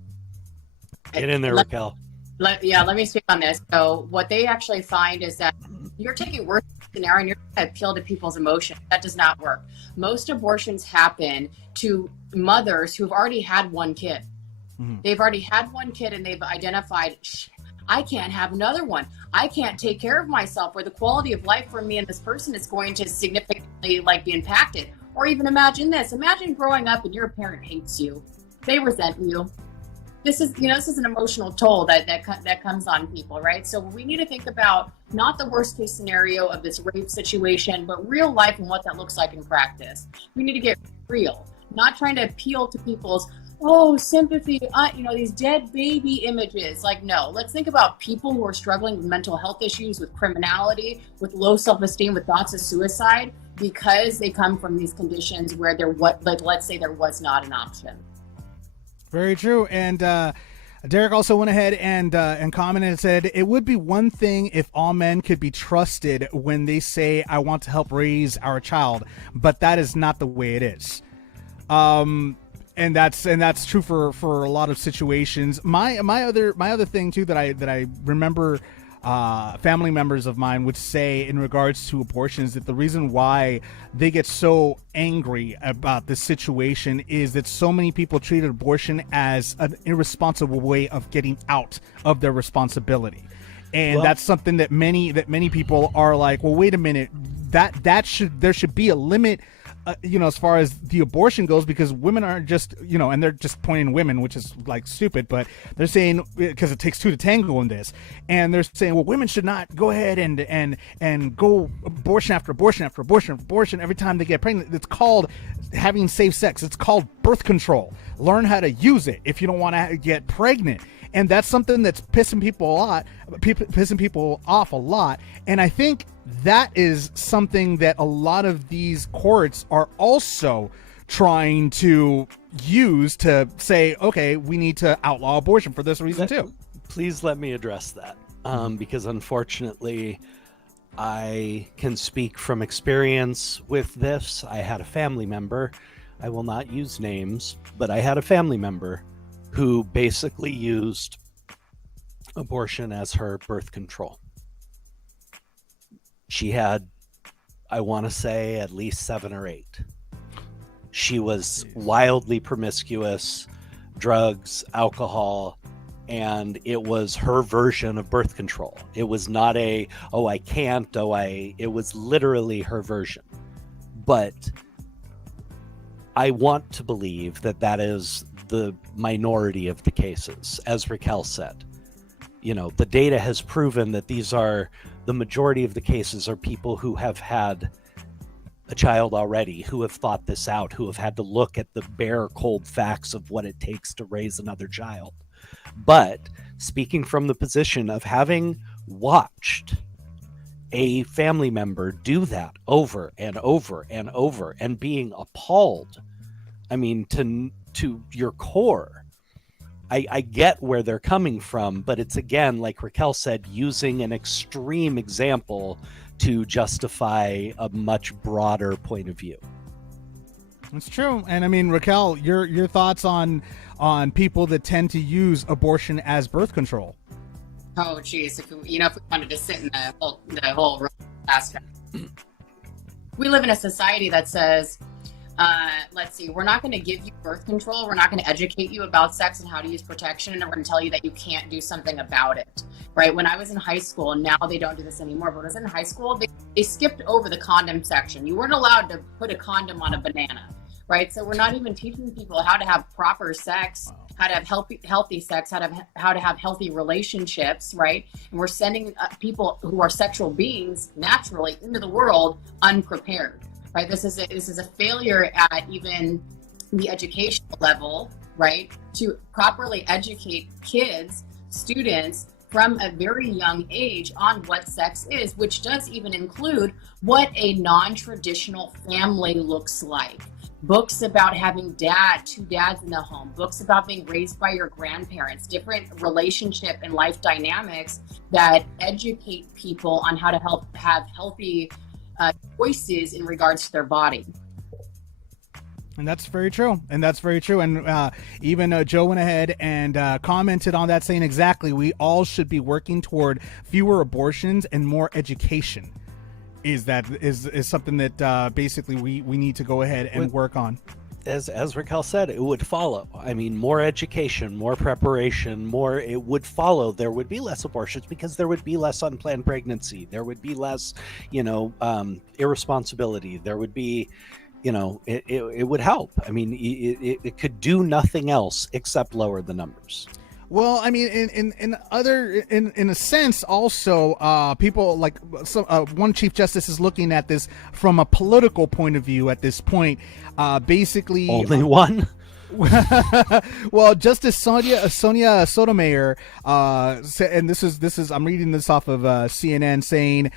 Get in there, Raquel. Let me speak on this. So what they actually find is that you're taking worst case scenario and you're going to appeal to people's emotions. That does not work. Most abortions happen to mothers who've already had one kid. Mm-hmm. They've already had one kid and they've identified, I can't have another one. I can't take care of myself, or the quality of life for me and this person is going to significantly be impacted. Or even imagine this. Imagine growing up and your parent hates you. They resent you. This is an emotional toll that comes on people, right? So we need to think about not the worst case scenario of this rape situation, but real life and what that looks like in practice. We need to get real, not trying to appeal to people's sympathy, these dead baby images. No, let's think about people who are struggling with mental health issues, with criminality, with low self-esteem, with thoughts of suicide, because they come from these conditions where let's say there was not an option. Very true. And Derek also went ahead and commented and said, it would be one thing if all men could be trusted when they say, I want to help raise our child, but that is not the way it is. And that's true for a lot of situations. My other thing too that I remember family members of mine would say in regards to abortions, that the reason why they get so angry about this situation is that so many people treated abortion as an irresponsible way of getting out of their responsibility. And that's something that many people are like, well, wait a minute, there should be a limit, as far as the abortion goes, because women aren't just, and they're just pointing women, which is stupid, but they're saying, because it takes two to tango in this, and they're saying, well, women should not go ahead and go abortion after abortion after abortion after abortion every time they get pregnant. It's called having safe sex. It's called birth control. Learn how to use it if you don't want to get pregnant. And that's something that's pissing people off a lot. And I think that is something that a lot of these courts are also trying to use to say, okay, we need to outlaw abortion for this reason too. Please let me address that, because unfortunately I can speak from experience with this. I had a family member, I will not use names, but I had a family member who basically used abortion as her birth control. She had, I want to say, at least 7 or 8. She was wildly promiscuous, drugs, alcohol, and it was her version of birth control. It was not I can't, it was literally her version. But I want to believe that is the minority of the cases, as Raquel said. The data has proven that the majority of the cases are people who have had a child already, who have thought this out, who have had to look at the bare, cold facts of what it takes to raise another child. But speaking from the position of having watched a family member do that over and over and over and being appalled, to your core, I get where they're coming from, but it's, again, like Raquel said, using an extreme example to justify a much broader point of view. It's true. And Raquel, your thoughts on people that tend to use abortion as birth control? Oh, geez. If we wanted to sit in the whole room, aspect. We live in a society that says, let's see, we're not going to give you birth control. We're not going to educate you about sex and how to use protection. And we're going to tell you that you can't do something about it. Right? When I was in high school, now they don't do this anymore, but when I was in high school, they skipped over the condom section. You weren't allowed to put a condom on a banana. Right? So we're not even teaching people how to have proper sex, how to have healthy sex, how to have healthy relationships, right? And we're sending people who are sexual beings naturally into the world unprepared, right? This is a failure at even the educational level, right? To properly educate kids, students from a very young age on what sex is, which does even include what a non-traditional family looks like. Books about having two dads in the home, books about being raised by your grandparents, different relationship and life dynamics that educate people on how to have healthy choices in regards to their body. And that's very true. And even Joe went ahead and commented on that, saying exactly, we all should be working toward fewer abortions and more education. Is something that basically we need to go ahead and work on. As Raquel said, it would follow. I mean, more education, more preparation, it would follow. There would be less abortions because there would be less unplanned pregnancy. There would be less, irresponsibility. There would be, it would help. I mean, it could do nothing else except lower the numbers. Well, I mean, in a sense, also, people like one Chief Justice is looking at this from a political point of view at this point. Basically, only one. Well, Justice Sonia Sotomayor, and this is I'm reading this off of CNN, saying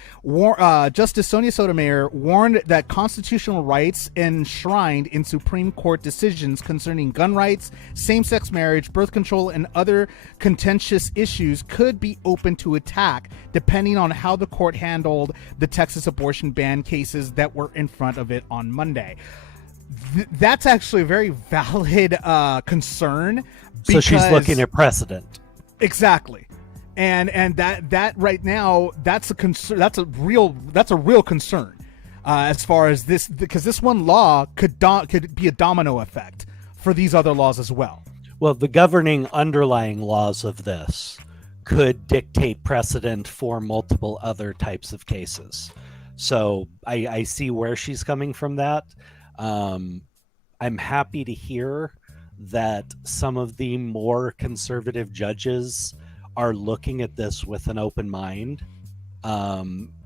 Justice Sonia Sotomayor warned that constitutional rights enshrined in Supreme Court decisions concerning gun rights, same-sex marriage, birth control, and other contentious issues could be open to attack depending on how the court handled the Texas abortion ban cases that were in front of it on Monday. That's actually a very valid concern. So she's looking at precedent. Exactly. And that right now, that's a concern. That's a real concern as far as this, because this one law could be a domino effect for these other laws as well. Well, the governing underlying laws of this could dictate precedent for multiple other types of cases. So I see where she's coming from that. I'm happy to hear that some of the more conservative judges are looking at this with an open mind.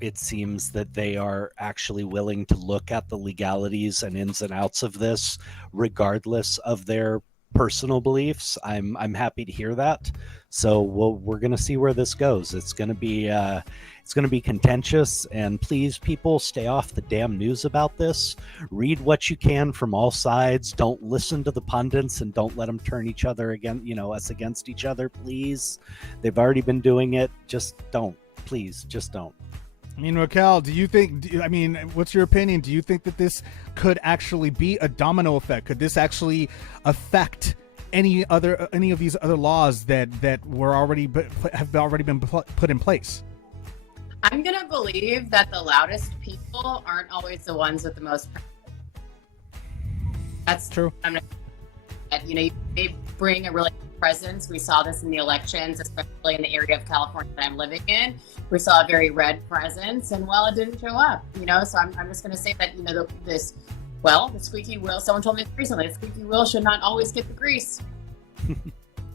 It seems that they are actually willing to look at the legalities and ins and outs of this, regardless of their personal beliefs. I'm happy to hear that. So we're going to see where this goes. It's going to be contentious, and please, people, stay off the damn news about this. Read what you can from all sides. Don't listen to the pundits, and don't let them turn each other us against each other, please. They've already been doing it. Just don't. Please, just don't. I mean, Raquel, what's your opinion? Do you think that this could actually be a domino effect? Could this actually affect any of these other laws that have already been put in place? I'm going to believe that the loudest people aren't always the ones with the most. That's true. They bring a really presence. We saw this in the elections, especially in the area of California that I'm living in. We saw a very red presence, and it didn't show up. So I'm just going to say that the squeaky wheel. Someone told me recently, the squeaky wheel should not always get the grease.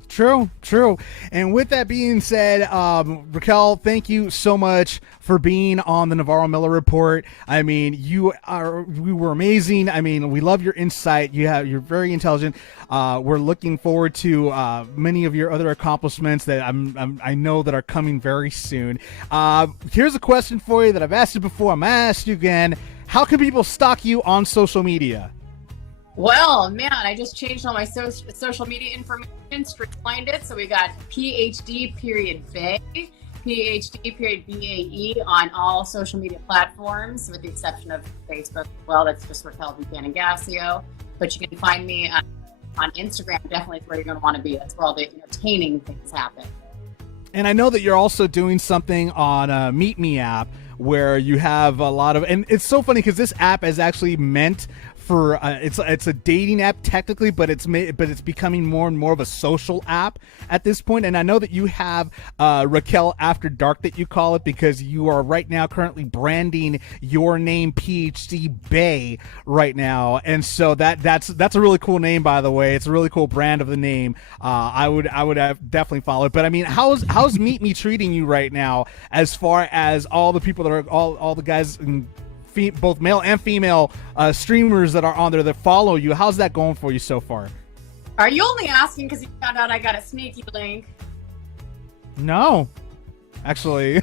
True. And with that being said, Raquel, thank you so much for being on the Navarro-Miller Report. I mean, we were amazing. I mean, we love your insight. You're very intelligent. We're looking forward to many of your other accomplishments that I know that are coming very soon. Here's a question for you that I've asked you before. I'm going to ask you again. How can people stalk you on social media? Well, man, I just changed all my social media information, streamlined it. So we got PhD.Bae, PhD.Bae on all social media platforms, with the exception of Facebook. Well, that's just Raquel Buchanan-Gasio. But you can find me on Instagram. Definitely where you're going to want to be. That's where all the entertaining things happen. And I know that you're also doing something on Meet Me app where you have a lot of, and it's so funny because this app is actually meant for it's a dating app technically, but it's becoming more and more of a social app at this point. And I know that you have Raquel After Dark that you call it, because you are right now currently branding your name PhD Bay right now, and so that's a really cool name, by the way. It's a really cool brand of the name. I would have definitely follow it. But I mean, how's Meet Me treating you right now, as far as all the people that are all the guys and both male and female streamers that are on there that follow you? How's that going for you so far? Are you only asking because you found out I got a sneaky link? No, actually.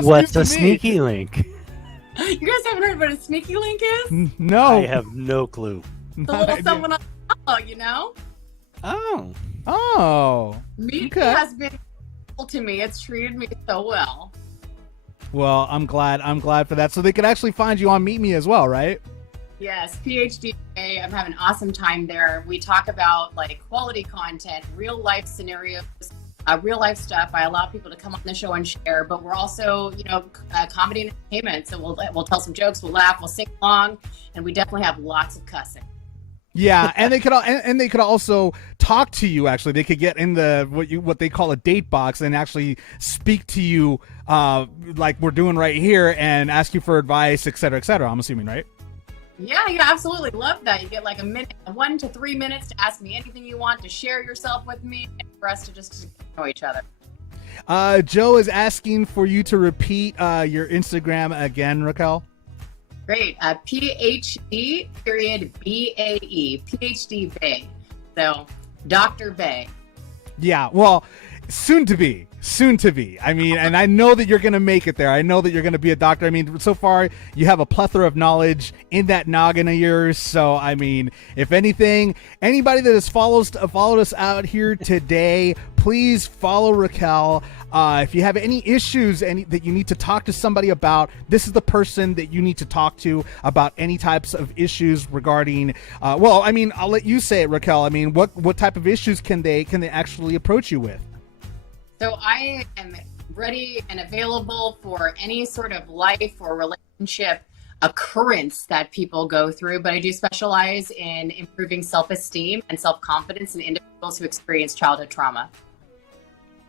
What's a sneaky link? You guys haven't heard what a sneaky link is? No, I have no clue. It's a little someone on the follow, you know? Oh. Meet Me has been cool to me. It's treated me so well. Well, I'm glad for that. So they can actually find you on Meet Me as well, right? Yes, PhD. I'm having an awesome time there. We talk about like quality content, real life scenarios, real life stuff. I allow people to come on the show and share, but we're also, comedy and entertainment. So we'll tell some jokes, we'll laugh, we'll sing along, and we definitely have lots of cussing. Yeah, and they could also talk to you. Actually, they could get in the what they call a date box and actually speak to you, like we're doing right here, and ask you for advice, et cetera, et cetera. I'm assuming, right? Yeah, absolutely love that. You get like 1 to 3 minutes to ask me anything you want, to share yourself with me, and for us to just know each other. Joe is asking for you to repeat your Instagram again, Raquel. Great. PhD BAE. PhD Bay. So, Dr. Bay. Yeah, well, soon to be. I mean, and I know that you're going to make it there. I know that you're going to be a doctor. I mean, so far, you have a plethora of knowledge in that noggin of yours. So, I mean, if anything, anybody that has followed us out here today, please follow Raquel. If you have any issues that you need to talk to somebody about, this is the person that you need to talk to about any types of issues regarding, well, I mean, I'll let you say it, Raquel. I mean, what type of issues can they actually approach you with? So I am ready and available for any sort of life or relationship occurrence that people go through, but I do specialize in improving self-esteem and self-confidence in individuals who experience childhood trauma.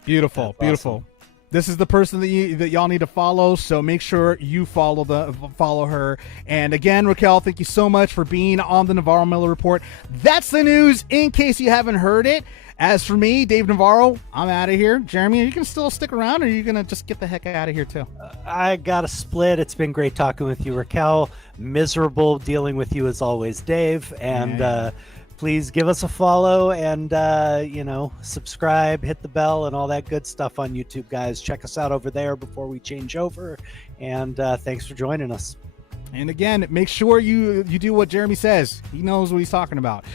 Beautiful. That's beautiful. awesome. This is the person that y'all need to follow, so make sure you follow her. And again, Raquel, thank you so much for being on the Navarro-Miller Report. That's the news, in case you haven't heard it. As for me, Dave Navarro, I'm out of here. Jeremy, are you going to still stick around, or are you going to just get the heck out of here too? I got a split. It's been great talking with you, Raquel. Miserable dealing with you as always, Dave. And please give us a follow and, subscribe, hit the bell, and all that good stuff on YouTube, guys. Check us out over there before we change over. And thanks for joining us. And again, make sure you do what Jeremy says. He knows what he's talking about.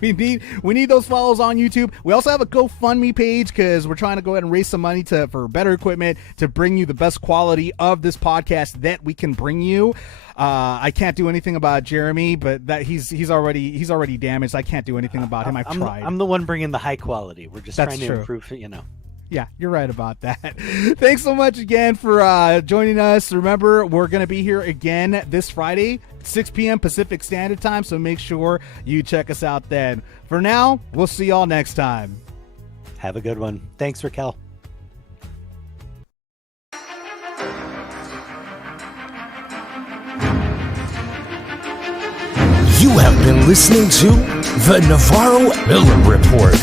we need those follows on YouTube. We also have a GoFundMe page because we're trying to go ahead and raise some money for better equipment to bring you the best quality of this podcast that we can bring you. I can't do anything about Jeremy, but that he's already damaged. I can't do anything about him. I've tried. I'm the one bringing the high quality. We're just trying to improve it, Yeah, you're right about that. Thanks so much again for joining us. Remember, we're going to be here again this Friday, 6 p.m. Pacific Standard Time, so make sure you check us out then. For now, we'll see y'all next time. Have a good one. Thanks, Raquel. You have been listening to the Navarro-Miller Report.